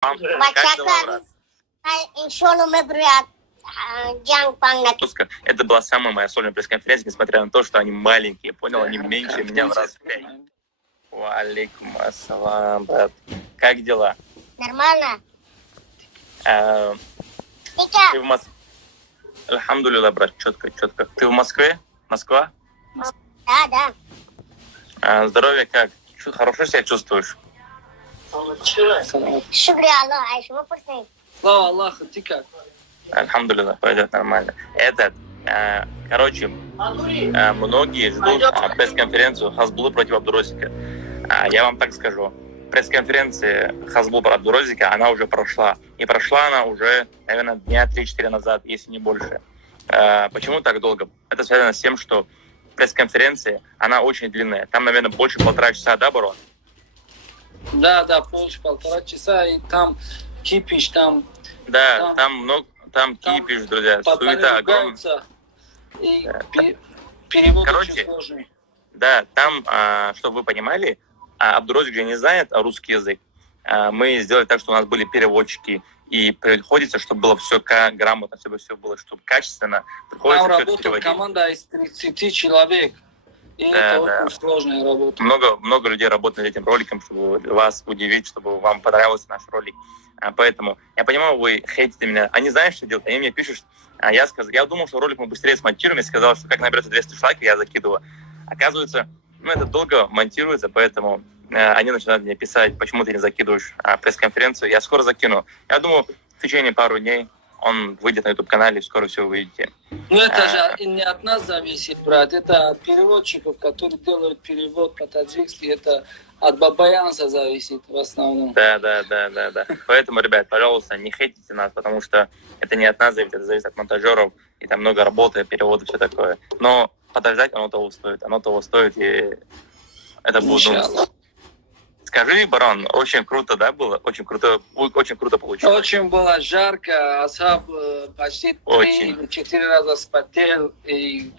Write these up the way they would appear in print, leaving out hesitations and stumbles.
Как дела, брат? Это была самая моя сольная пресс-конференция, несмотря на то, что они маленькие, понял? Они меньше меня в раз в 5. Валейкум ассалам, брат. Как дела? Нормально. Ты в Москве? Альхамдулилlah, брат, четко. Ты в Москве? Москва? Да. Здоровье как? Хорошо себя чувствуешь? Шукри Аллаху, а что вы Слава Аллаху, ты как? Альхамдулилlah, пойдет нормально. Короче, многие ждут пресс-конференцию Хазбулы против Абдурозика. Я вам так скажу. Пресс-конференция Хазбулы против Абдурозика, она уже прошла. И прошла она уже, наверное, дня 3-4 назад, если не больше. Почему так долго? Это связано с тем, что пресс-конференция, она очень длинная. Там, наверное, больше 1,5 часа, да, Барон? Да, больше 1,5 часа, и там кипиш, там... Да, там кипиш, друзья, суета огромная. И перевод очень сложный. Да, там, чтобы вы понимали, Абдурозик же не знает русский язык. Мы сделали так, что у нас были переводчики, и приходится, чтобы было все грамотно, чтобы все было, чтобы качественно. Там работает команда из 30 человек. И это очень сложная работа. Много людей работает над этим роликом, чтобы вас удивить, чтобы вам понравился наш ролик. Поэтому я понимаю, вы хейтите меня. Они знают, что делать. Они мне пишут, я думал, что ролик мы быстрее смонтируем. Я сказал, что как наберется 200 лайков, я закидываю. Оказывается, это долго монтируется, поэтому они начинают мне писать, почему ты не закидываешь пресс-конференцию. Я скоро закину. Я думаю, в течение пару дней он выйдет на YouTube-канале, и скоро все увидите. Это же не от нас зависит, брат. Это от переводчиков, которые делают перевод по-таджикски. Это от Бабаянса зависит в основном. Да. Поэтому, ребят, пожалуйста, не хейтите нас, потому что это не от нас зависит, это зависит от монтажеров. И там много работы, перевода, все такое. Но подождать оно того стоит, и это будет... Скажи, Барон, очень круто, да, было? Очень круто получилось. Очень было жарко, Асхаб почти 3 или 4 раза спотел. И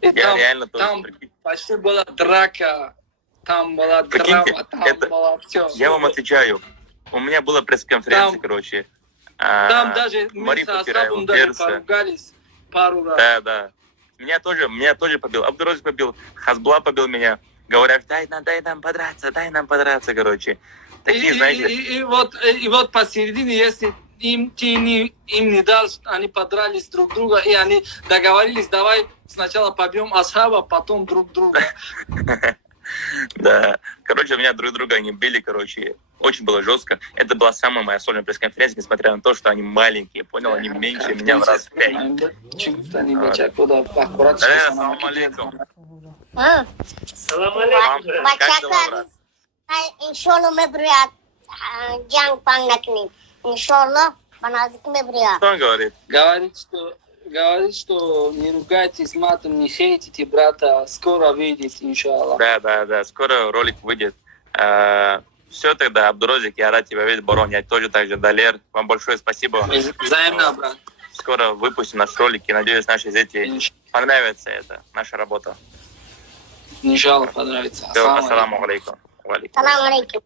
там, реально тоже. Там почти была драка, там была драма, там было все. Я вам отвечаю. У меня была пресс-конференция, короче. Там даже мы с Асхабом даже поругались пару раз. Да. Меня тоже побил. Абдурозик побил, Хазбула побил меня. Говорят, дай нам подраться, короче. Такие, знаете... И вот посередине, если им не дал, они подрались друг друга, и они договорились, давай сначала побьем Асхаба, потом друг друга. Да, короче, меня друг друга они били, короче, очень было жестко. Это была самая моя сольная пресс-конференция, несмотря на то, что они маленькие, понял, они меньше меня в раз в 5. Салам алейкум. Салам алейкум. Как дела, брат? Иншаллах мы брат джанг пангнакни. Иншаллах баназик мы брат. Что он говорит? Говорит, что не ругайтесь матом, не хейтите брата, скоро выйдет, иншаллах. Да, скоро ролик выйдет. Все тогда, Абдурозик, я рад тебя видеть, Барон, я тоже так же, Далер. Вам большое спасибо. Взаимно, брат. Скоро выпустим наш ролик, и надеюсь, наши зрители понравится это, наша работа. Иншаллах понравится. Ассаламу алейкум. Салам алейкум.